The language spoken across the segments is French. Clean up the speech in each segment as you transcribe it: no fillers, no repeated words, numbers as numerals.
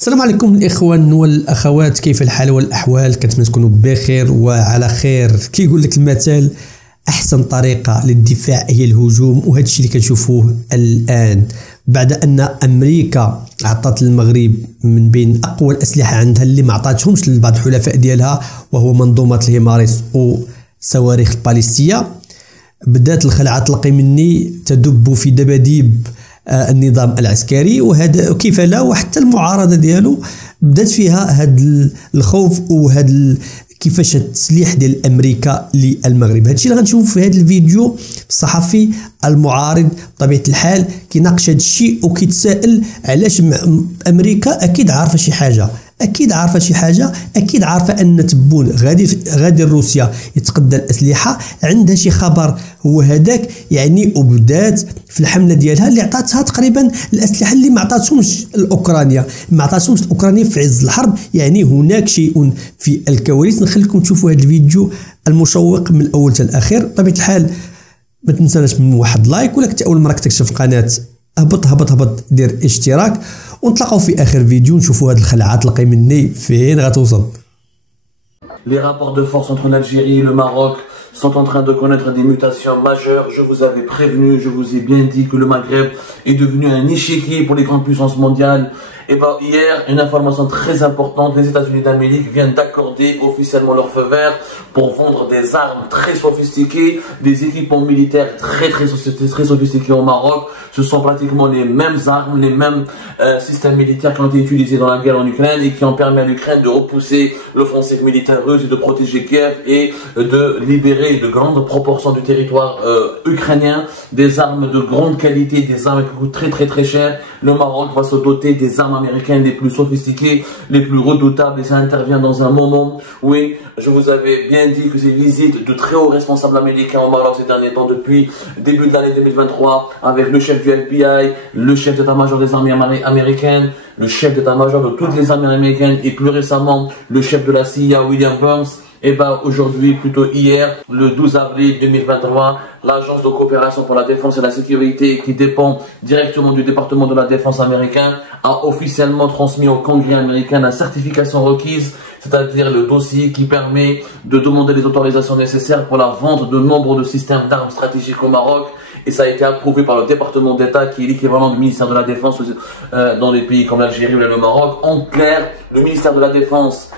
السلام عليكم الاخوان والاخوات، كيف الحال والاحوال؟ كنتمنى تكونوا بخير وعلى خير. كيقول لك المثل احسن طريقه للدفاع هي الهجوم، وهذا الشيء اللي كتشوفوه الان بعد ان امريكا عطات المغرب من بين اقوى الاسلحه عندها اللي ما عطاتهمش لبعض الحلفاء ديالها، وهو منظومه الهيمارس وصواريخ الباليستيه. بدات الخلعه تلقي مني تدب في دباديب النظام العسكري، وهذا كيف لا، وحتى المعارضه ديالو بدات فيها هذا الخوف وهذا كيفاش التسليح ديال امريكا للمغرب. هادشي اللي غنشوف في هذا الفيديو. الصحفي المعارض بطبيعه الحال كيناقش هذا الشيء وكيتسائل علاش امريكا اكيد عارفه شي حاجه، اكيد عارفه ان تبون غادي روسيا يتقدى الاسلحه، عندها شي خبر هو هذاك يعني، وبدات في الحمله ديالها اللي عطاتها تقريبا الاسلحه اللي ما عطاتهمش الاوكرانيا، في عز الحرب. يعني هناك شيء في الكواليس. نخليكم تشوفوا هذا الفيديو المشوق من الاول حتى الاخير. بطبيعه الحال ما تنساش من واحد لايك، ولا كنت اول مره كتكتشف القناه هبط دير اشتراك، ونتلاقاو في اخر فيديو نشوفوا هاد الخلعات تلقي مني فين غتوصل. Les rapports de force entre l'Algérie et le Maroc sont en train de connaître des mutations majeures. Je vous avais prévenu, je vous ai bien dit que le Maghreb est devenu un échiquier pour les grandes puissances mondiales. Et bien hier, une information très importante, les États-Unis d'Amérique viennent d'accorder officiellement leur feu vert pour vendre des armes très sophistiquées, des équipements militaires très sophistiqués au Maroc. Ce sont pratiquement les mêmes armes, les mêmes systèmes militaires qui ont été utilisés dans la guerre en Ukraine et qui ont permis à l'Ukraine de repousser l'offensive militaire russe et de protéger Kiev et de libérer de grandes proportions du territoire ukrainien, des armes de grande qualité, des armes qui coûtent très cher. Le Maroc va se doter des armes américaines les plus sophistiquées, les plus redoutables, et ça intervient dans un moment. Oui, je vous avais bien dit que ces visites de très hauts responsables américains au Maroc ces derniers temps, depuis début de l'année 2023, avec le chef du FBI, le chef d'état-major des armées américaines, le chef d'état-major de toutes les armées américaines et plus récemment le chef de la CIA, William Burns. Et bien aujourd'hui, plutôt hier, le 12 avril 2023, l'Agence de coopération pour la défense et la sécurité, qui dépend directement du département de la défense américain, a officiellement transmis au Congrès américain la certification requise, c'est-à-dire le dossier qui permet de demander les autorisations nécessaires pour la vente de nombre de systèmes d'armes stratégiques au Maroc. Et ça a été approuvé par le département d'État, qui est l'équivalent du ministère de la Défense dans des pays comme l'Algérie ou le Maroc. En clair, le ministère de la Défense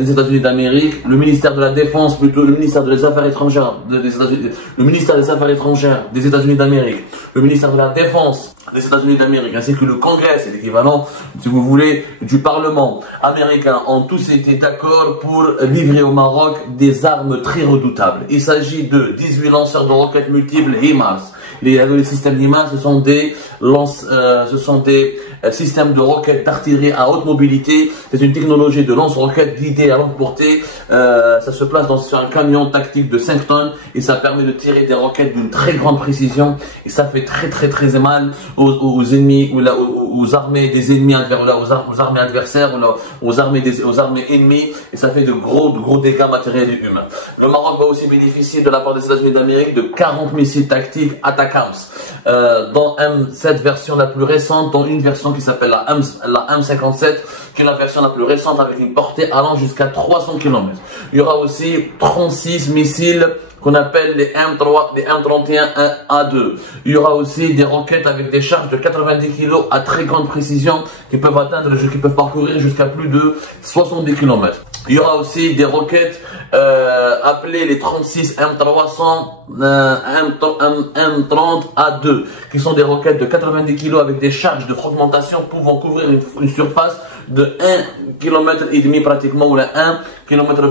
des États-Unis d'Amérique, le ministère de la Défense, plutôt le ministère des Affaires étrangères des États-Unis, le ministère des Affaires étrangères des États-Unis d'Amérique, le ministère de la Défense des États-Unis d'Amérique, ainsi que le Congrès, c'est l'équivalent, si vous voulez, du Parlement américain, ont tous été d'accord pour livrer au Maroc des armes très redoutables. Il s'agit de 18 lanceurs de roquettes multiples HIMARS. Les systèmes HIMARS, ce sont des systèmes de roquettes d'artillerie à haute mobilité. C'est une technologie de lance-roquettes guidée à longue portée. Ça se place sur un camion tactique de 5 tonnes et ça permet de tirer des roquettes d'une très grande précision. Et ça fait très mal aux ennemis ou aux armées des ennemis aux armées adversaires ou aux armées ennemies. Et ça fait de gros dégâts matériels et humains. Le Maroc va aussi bénéficier de la part des États-Unis d'Amérique de 40 missiles tactiques ATACMS, dans cette version la plus récente, dans une version qui s'appelle la M57, qui est la version la plus récente avec une portée allant jusqu'à 300 km. Il y aura aussi 36 missiles qu'on appelle les M31A2. Il y aura aussi des roquettes avec des charges de 90 kg à très grande précision qui peuvent parcourir jusqu'à plus de 70 km. Il y aura aussi des roquettes appelées les 36 M30A2, qui sont des roquettes de 90 kg avec des charges de fragmentation pouvant couvrir une surface de 1,5 km pratiquement, ou 1,25 km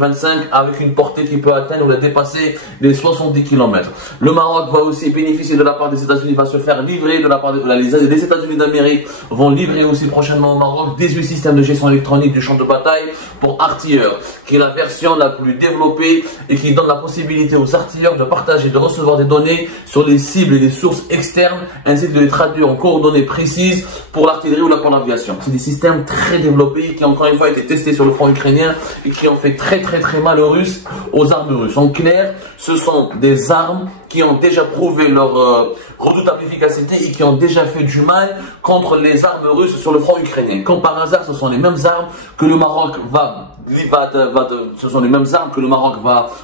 avec une portée qui peut atteindre ou dépasser les 70 km. Le Maroc va aussi bénéficier de la part des États-Unis, va se faire livrer de la part des États-Unis d'Amérique, vont livrer aussi prochainement au Maroc 18 systèmes de gestion électronique du champ de bataille pour artilleurs, qui est la version la plus développée et qui donne la possibilité aux artilleurs de partager, de recevoir des données sur les cibles et les sources externes, ainsi que de les traduire en coordonnées précises pour l'artillerie ou pour l'aviation. C'est des systèmes très développées, qui ont encore une fois été testées sur le front ukrainien et qui ont fait très mal aux Russes, aux armes russes. En clair, ce sont des armes qui ont déjà prouvé leur redoutable efficacité et qui ont déjà fait du mal contre les armes russes sur le front ukrainien. Comme par hasard, ce sont les mêmes armes que le Maroc va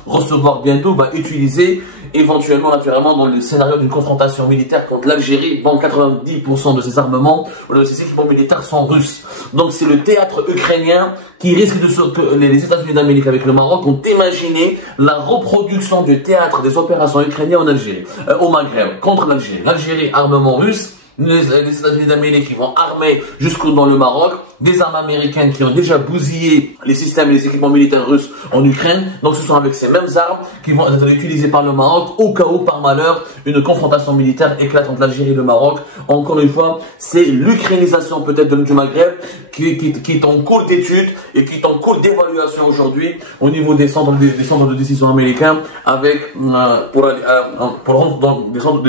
recevoir bientôt, va utiliser éventuellement, naturellement, dans le scénario d'une confrontation militaire contre l'Algérie, dont 90% de ces armements, de ces équipements militaires sont russes. Donc c'est le théâtre ukrainien qui risque de sortir. Les États-Unis d'Amérique avec le Maroc ont imaginé la reproduction du théâtre des opérations ukrainiennes en Algérie, au Maghreb, contre l'Algérie. L'Algérie, armement russe. Les États-Unis d'Amérique qui vont armer jusqu'au dans le Maroc, des armes américaines qui ont déjà bousillé les systèmes et les équipements militaires russes en Ukraine. Donc ce sont avec ces mêmes armes qui vont être utilisées par le Maroc au cas où, par malheur, une confrontation militaire éclate entre l'Algérie et le Maroc. Encore une fois, c'est l'ukrainisation peut-être du Maghreb qui est en cours d'étude et qui est en cours d'évaluation aujourd'hui au niveau des centres de décision américains avec pour rentrer dans des centres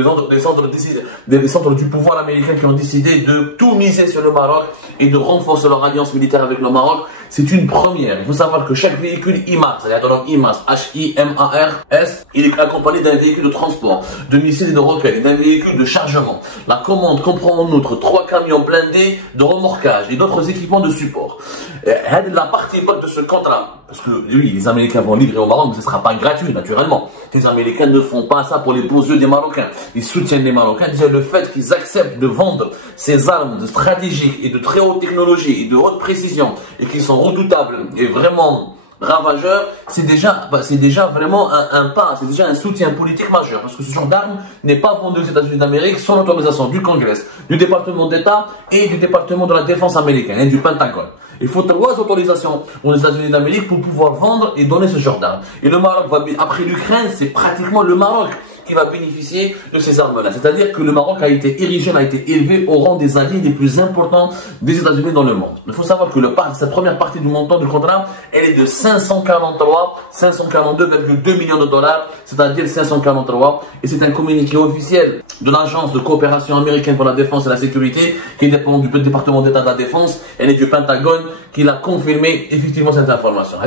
du pouvoir américains qui ont décidé de tout miser sur le Maroc et de renforcer leur alliance militaire avec le Maroc. C'est une première. Il faut savoir que chaque véhicule IMARS, c'est-à-dire IMARS, H-I-M-A-R-S, il est accompagné d'un véhicule de transport, de missiles et de roquettes, d'un véhicule de chargement. La commande comprend en outre 3 camions blindés de remorquage et d'autres équipements de support. La partie basse de ce contrat, parce que oui, les Américains vont livrer au Maroc, mais ce ne sera pas gratuit, naturellement. Les Américains ne font pas ça pour les beaux yeux des Marocains. Ils soutiennent les Marocains. Déjà, le fait qu'ils acceptent de vendre ces armes stratégiques et de très haute technologie et de haute précision et qui sont redoutables et vraiment ravageurs, c'est déjà vraiment un pas, c'est déjà un soutien politique majeur parce que ce genre d'armes n'est pas vendu aux États-Unis d'Amérique sans l'autorisation du Congrès, du département d'État et du département de la défense américaine et du Pentagone. Il faut 3 autorisations aux États-Unis d'Amérique pour pouvoir vendre et donner ce genre d'armes. Et le Maroc après l'Ukraine, c'est pratiquement le Maroc qui va bénéficier de ces armes-là. C'est-à-dire que le Maroc a été érigé, a été élevé au rang des alliés les plus importants des États-Unis dans le monde. Il faut savoir que cette première partie du montant du contrat, elle est de 542,2 millions de dollars, c'est-à-dire 543, et c'est un communiqué officiel de l'Agence de coopération américaine pour la défense et la sécurité, qui dépend du département d'État de la défense, et du Pentagone, qui l'a confirmé effectivement cette information.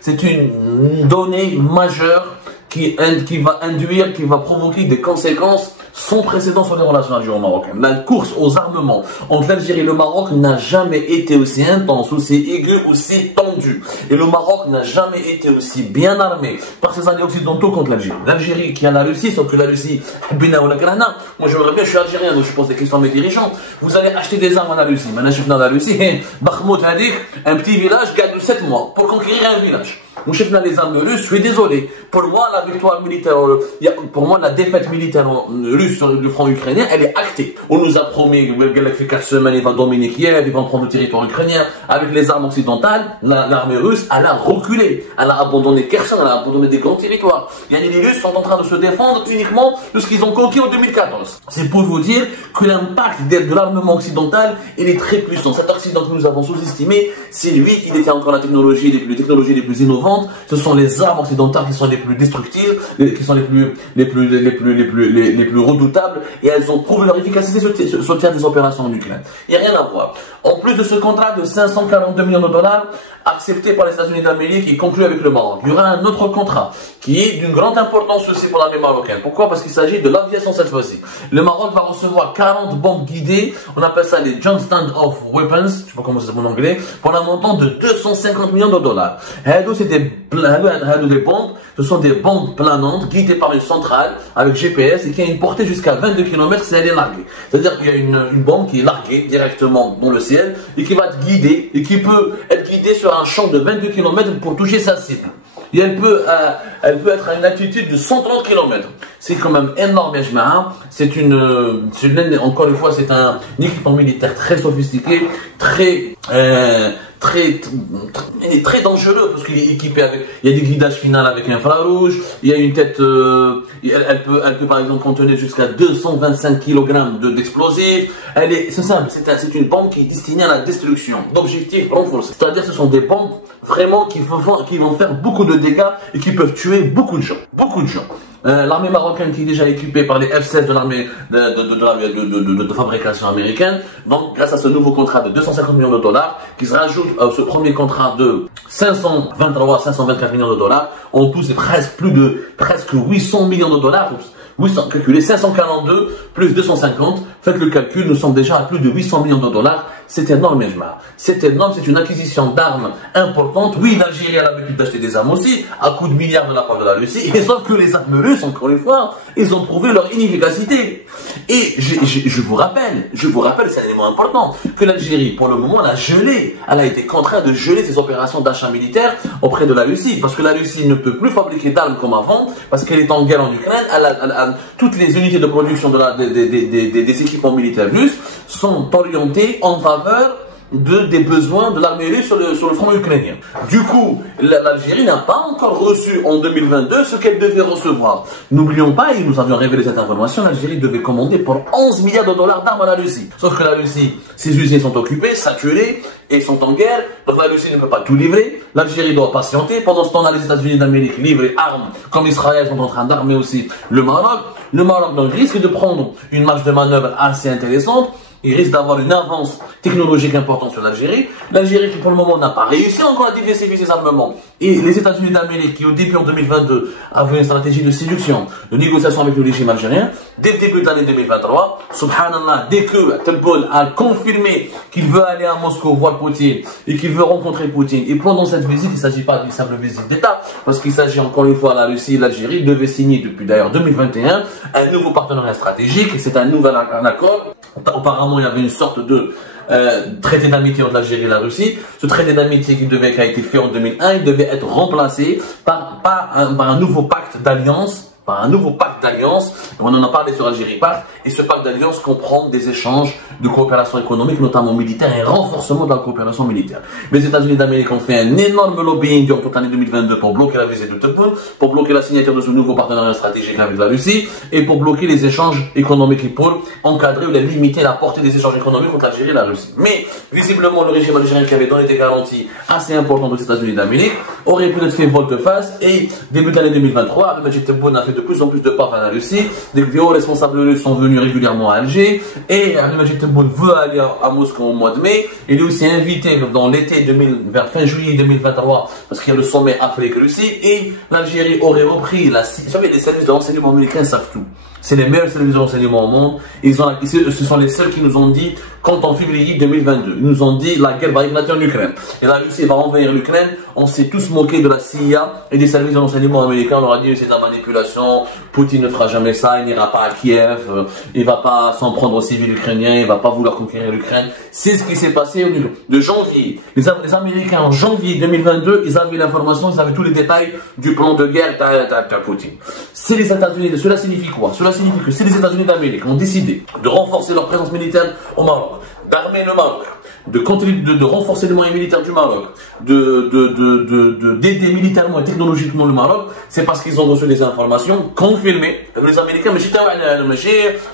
C'est une donnée majeure qui va provoquer des conséquences sans précédent sur les relations algéro-marocaines. La course aux armements entre l'Algérie et le Maroc n'a jamais été aussi intense, aussi aiguë, aussi tendue. Et le Maroc n'a jamais été aussi bien armé par ses alliés occidentaux contre l'Algérie. L'Algérie qui a la Russie, sauf que la Russie, moi j'aimerais bien, je suis algérien, donc je pose des questions à mes dirigeants. Vous allez acheter des armes à la Russie. Maintenant je suis dans la Russie, Bakhmout Hadik, un petit village garde 7 mois pour conquérir un village. Mon chef les armes russes, je suis désolé. Pour moi, la victoire militaire, pour moi, la défaite militaire russe sur le front ukrainien, elle est actée. On nous a promis que 4 semaines, il va dominer Kiev, il va prendre le territoire ukrainien. Avec les armes occidentales, l'armée russe, elle a reculé. Elle a abandonné Kherson, elle a abandonné des grands territoires. Les Russes sont en train de se défendre uniquement de ce qu'ils ont conquis en 2014. C'est pour vous dire que l'impact de l'armement occidental, il est très puissant. Cet Occident que nous avons sous-estimé, c'est lui qui détient encore les technologies les plus innovantes. Ce sont les armes occidentales qui sont les plus destructives, qui sont les plus redoutables, et elles ont prouvé leur efficacité sur le terrain des opérations en Ukraine. Il n'y a rien à voir. En plus de ce contrat de 542 millions de dollars accepté par les États-Unis d'Amérique et conclu avec le Maroc, il y aura un autre contrat qui est d'une grande importance aussi pour l'armée marocaine. Pourquoi? Parce qu'il s'agit de l'aviation cette fois-ci. Le Maroc va recevoir 40 bombes guidées, on appelle ça les Joint Stand-Off Weapons, je ne sais pas comment ça s'appelle en anglais, pour un montant de 250 millions de dollars. C'est des bombes, ce sont des bombes planantes guidées par une centrale avec GPS et qui a une portée jusqu'à 22 km si elle est larguée. C'est-à-dire qu'il y a une bombe qui est larguée directement dans le ciel et qui va être guidée et qui peut être guidée sur un champ de 22 km pour toucher sa cible. Et elle peut être à une altitude de 130 km. C'est quand même énorme, encore une fois, c'est un équipement militaire très sophistiqué, très dangereux parce qu'il est équipé avec, il y a des guidages finaux avec infrarouge, il y a une tête, elle peut par exemple contenir jusqu'à 225 kg d'explosifs. C'est simple, c'est une bombe qui est destinée à la destruction d'objectifs renforcés. C'est-à-dire ce sont des bombes vraiment qui vont faire beaucoup de dégâts et qui peuvent tuer beaucoup de gens. l'armée marocaine qui est déjà équipée par les F-16 de l'armée de fabrication américaine. Donc, grâce à ce nouveau contrat de 250 millions de dollars, qui se rajoute à ce premier contrat de 524 millions de dollars, en tout, c'est presque 800 millions de dollars. 542 plus 250, faites le calcul, nous sommes déjà à plus de 800 millions de dollars. C'est énorme, c'est énorme, c'est une acquisition d'armes importante. Oui, l'Algérie a l'habitude d'acheter des armes aussi, à coups de milliards de la part de la Russie, et sauf que les armes russes, encore une fois, ils ont prouvé leur inefficacité. Et je vous rappelle, c'est un élément important, que l'Algérie, pour le moment, l'a gelé. Elle a été contrainte de geler ses opérations d'achat militaire auprès de la Russie, parce que la Russie ne peut plus fabriquer d'armes comme avant, parce qu'elle est en guerre en Ukraine. Toutes les unités de production des équipements militaires russes sont orientées en faveur des besoins de l'armée russe sur le front ukrainien. Du coup, l'Algérie n'a pas encore reçu en 2022 ce qu'elle devait recevoir. N'oublions pas, et nous avions révélé cette information, l'Algérie devait commander pour 11 milliards de dollars d'armes à la Russie. Sauf que la Russie, ses usines sont occupées, saturées, et sont en guerre, donc la Russie ne peut pas tout livrer, l'Algérie doit patienter. Pendant ce temps-là, les États-Unis d'Amérique livrent les armes, comme Israël sont en train d'armer aussi le Maroc. Le Maroc donc risque de prendre une marge de manœuvre assez intéressante. Il risque d'avoir une avance technologique importante sur l'Algérie. L'Algérie qui pour le moment n'a pas réussi encore à diversifier ses armements. Et les États-Unis d'Amérique qui au début en 2022 avaient une stratégie de séduction, de négociation avec le régime algérien, dès le début de l'année 2023, subhanallah, dès que Tebboune a confirmé qu'il veut aller à Moscou voir Poutine et qu'il veut rencontrer Poutine, et pendant cette visite, il ne s'agit pas d'une simple visite d'État, parce qu'il s'agit encore une fois, la Russie et l'Algérie devaient signer depuis d'ailleurs 2021 un nouveau partenariat stratégique, c'est un nouvel accord. Auparavant, il y avait une sorte de traité d'amitié entre l'Algérie et la Russie. Ce traité d'amitié qui a été fait en 2001, il devait être remplacé par un nouveau pacte d'alliance. On en a parlé sur Algérie Pacte, et ce pacte d'alliance comprend des échanges de coopération économique, notamment militaire, et un renforcement de la coopération militaire. Les États-Unis d'Amérique ont fait un énorme lobbying durant toute l'année 2022 pour bloquer la visite de Tebboune, pour bloquer la signature de ce nouveau partenariat stratégique avec la Russie, et pour bloquer les échanges économiques et pour encadrer ou limiter la portée des échanges économiques entre l'Algérie et la Russie. Mais, visiblement, le régime algérien qui avait donné des garanties assez importantes aux États-Unis d'Amérique aurait peut-être fait volte-face, et début de l'année 2023, Abdelmadjid Tebboune a fait de plus en plus de pas vers la Russie. Des hauts responsables russes sont venus régulièrement à Alger, et Abdelmadjid Tebboune veut aller à Moscou au mois de mai. Il est aussi invité dans l'été vers fin juillet 2023, parce qu'il y a le sommet Afrique-Russie, et l'Algérie aurait repris vous savez, les services de renseignement américains savent tout. C'est les meilleurs services de renseignement au monde. Ce sont les seuls qui nous ont dit, quand en février 2022, ils nous ont dit la guerre va éclater en Ukraine. Et la Russie va envahir l'Ukraine. On s'est tous moqués de la CIA et des services de renseignement américains. On leur a dit c'est de la manipulation. Poutine ne fera jamais ça. Il n'ira pas à Kiev. Il va pas s'en prendre aux civils ukrainiens. Il va pas vouloir conquérir l'Ukraine. C'est ce qui s'est passé au niveau de janvier. Les Américains en janvier 2022, ils avaient l'information, ils avaient tous les détails du plan de guerre de Poutine. C'est les États-Unis. Cela signifie quoi? Cela signifie que si les États-Unis d'Amérique ont décidé de renforcer leur présence militaire au Maroc, d'armer le Maroc, de renforcer les moyens militaires du Maroc, d'aider militairement et technologiquement le Maroc, c'est parce qu'ils ont reçu des informations confirmées. Les Américains,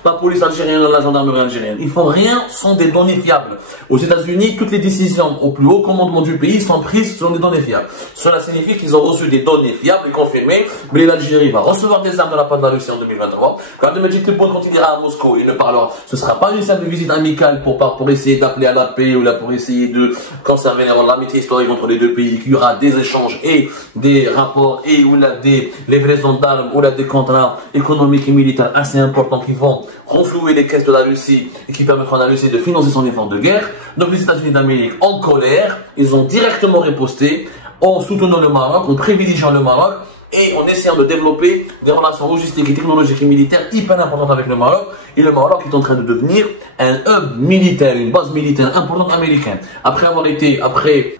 la police algérienne, la gendarmerie algérienne, ils font rien sans des données fiables. Aux États-Unis, toutes les décisions au plus haut commandement du pays sont prises selon des données fiables. Cela signifie qu'ils ont reçu des données fiables et confirmées. Mais l'Algérie va recevoir des armes de la part de la Russie en 2023. Quand Abdelmadjid Tebboune, quand il ira à Moscou, il ne parlera. Ce ne sera pas une simple visite amicale pour essayer d'appeler à la paix ou là pour essayer de conserver l'amitié historique entre les deux pays. Qu'il y aura des échanges et des rapports et ou là des livraisons d'armes ou là des contrats économiques et militaires assez importants qui vont renflouer les caisses de la Russie et qui permettront à la Russie de financer son effort de guerre. Donc les États-Unis d'Amérique, en colère, ils ont directement riposté en soutenant le Maroc, en privilégiant le Maroc et en essayant de développer des relations logistiques et technologiques et militaires hyper importantes avec le Maroc. Et le Maroc est en train de devenir un hub militaire, une base militaire importante américaine. Après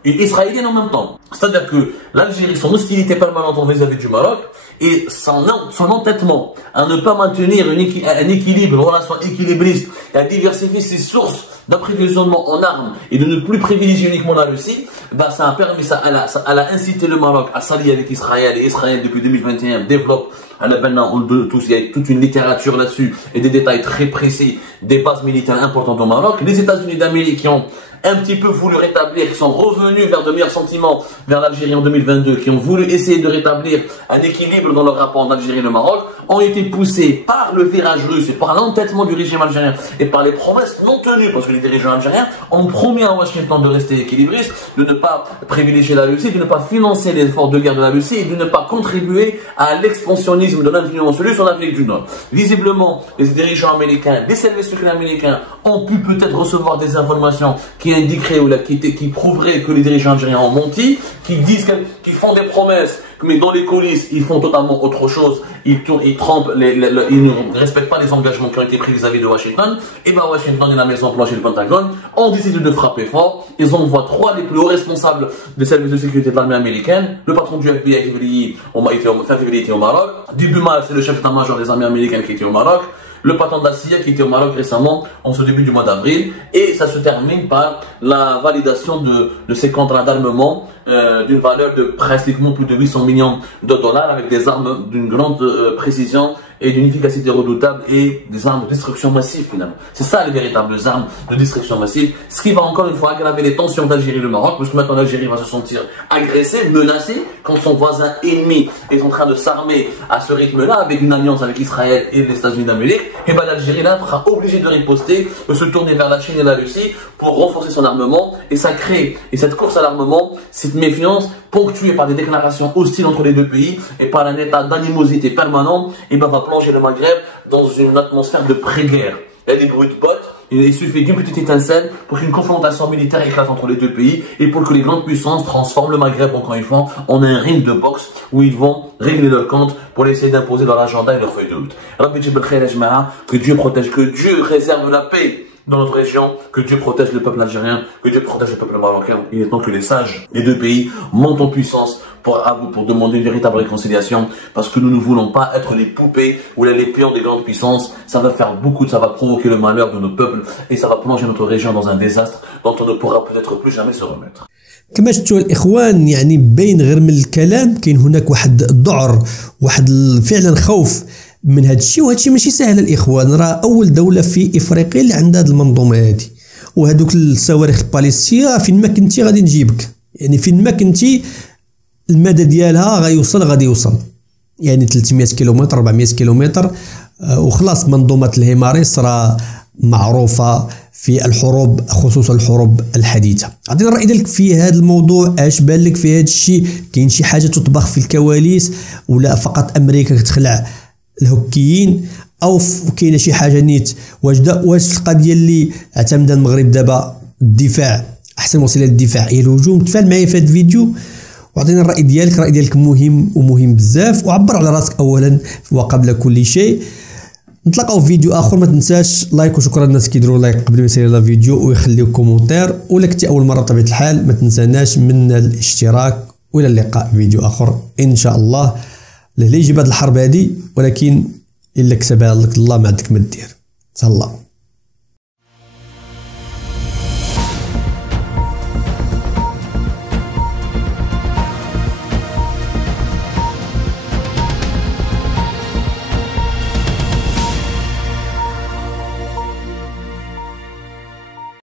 une israélienne en même temps. C'est-à-dire que l'Algérie, son hostilité permanente vis-à-vis du Maroc, et son entêtement à ne pas maintenir un équilibre, une relation équilibriste, et à diversifier ses sources d'approvisionnement en armes et de ne plus privilégier uniquement la Russie, ça a permis, elle a incité le Maroc à s'allier avec Israël, et Israël depuis 2021 développe il y a toute une littérature là-dessus et des détails très précis des bases militaires importantes au Maroc. Les États-Unis d'Amérique qui ont un petit peu voulu rétablir, qui sont revenus vers de meilleurs sentiments vers l'Algérie en 2022, qui ont voulu essayer de rétablir un équilibre dans leur rapport en Algérie et le Maroc, ont été poussés par le virage russe et par l'entêtement du régime algérien et par les promesses non tenues, parce que les dirigeants algériens ont promis à Washington de rester équilibristes, de ne pas privilégier la Russie, de ne pas financer l'effort de guerre de la Russie et de ne pas contribuer à l'expansionnisme de l'influence russe en Afrique du Nord. Visiblement, les dirigeants américains, les services secrets américains ont pu peut-être recevoir des informations qui indiqueraient ou qui prouveraient que les dirigeants algériens ont menti, qui disent qu'ils font des promesses, mais dans les coulisses, ils font totalement autre chose. Ils trompent, ils ne respectent pas les engagements qui ont été pris vis-à-vis de Washington. Et bien Washington et la Maison Blanche et le Pentagone ont décidé de frapper fort. Ils envoient 3 des plus hauts responsables des services de sécurité de l'armée américaine. Le patron du FBI fin février était au Maroc. Début mars, c'est le chef d'état-major des armées américaines qui était au Maroc. Le patron de la CIA qui était au Maroc récemment, en ce début du mois d'avril, et ça se termine par la validation de ces contrats d'armement d'une valeur de pratiquement plus de 800 millions de dollars avec des armes d'une grande précision et d'une efficacité redoutable et des armes de destruction massive finalement. C'est ça les véritables armes de destruction massive, ce qui va encore une fois aggraver les tensions d'Algérie et le Maroc, parce que maintenant l'Algérie va se sentir agressée, menacée, quand son voisin ennemi est en train de s'armer à ce rythme-là, avec une alliance avec Israël et les États-Unis d'Amérique, et bien l'Algérie là sera obligée de riposter, de se tourner vers la Chine et la Russie pour renforcer son armement, et ça crée, et cette course à l'armement, cette méfiance ponctuée par des déclarations hostiles entre les deux pays et par un état d'animosité permanent, et ben va plonger le Maghreb dans une atmosphère de pré-guerre. Il y a des bruits de bottes, il suffit d'une petite étincelle pour qu'une confrontation militaire éclate entre les deux pays et pour que les grandes puissances transforment le Maghreb, encore une fois, en un ring de boxe où ils vont régler leur compte pour essayer d'imposer leur agenda et leur feuille de route. Que Dieu protège, que Dieu réserve la paix dans notre région, que Dieu protège le peuple algérien, que Dieu protège le peuple marocain. Il est temps que les sages des deux pays montent en puissance pour demander une véritable réconciliation, parce que nous ne voulons pas être les poupées ou les pions des grandes puissances. Ça va faire ça va provoquer le malheur de nos peuples et ça va plonger notre région dans un désastre dont on ne pourra peut-être plus jamais se remettre. كما شفتوا الاخوان يعني باين غير من الكلام كاين هناك واحد الذعر، واحد فعلا خوف من هذا الشيء، وهذا الشيء ماشي سهل الاخوان. راه اول دوله في افريقيا اللي عندها هذه المنظومه هذه، وهذوك الصواريخ الباليستيه فين ما كنتي غادي نجيبك، يعني فين ما كنتي المدى ديالها غادي يوصل يعني 300 كيلومتر 400 كيلومتر. وخلاص منظومه الهيماريس راه معروفه في الحروب، خصوصا الحروب الحديثه. عطينا الراي ديالك في هذا الموضوع، اش بان لك في هذا الشيء؟ كاين شي حاجه تطبخ في الكواليس ولا فقط امريكا كتخلع الهوكيين، او كاينه شي حاجه نيت واش القضيه اللي اعتمدها المغرب دابا الدفاع احسن وسيله للدفاع هي الهجوم؟ تفاعل معايا في هذا الفيديو وعطينا الراي ديالك. الراي ديالك مهم ومهم بزاف، وعبر على راسك اولا وقبل كل شيء. نتلاقاو في فيديو اخر، ما تنساش لايك، وشكرا للناس كيديروا لايك قبل ما يسالي لا فيديو ويخليو كومونتير، ولا كنتي اول مره بطبيعه الحال ما تنساناش من الاشتراك. والى اللقاء في فيديو اخر ان شاء الله. اللي يجيب هذه الحرب هذه، ولكن الا كتبها لك الله ما عندك ما دير. تهلا.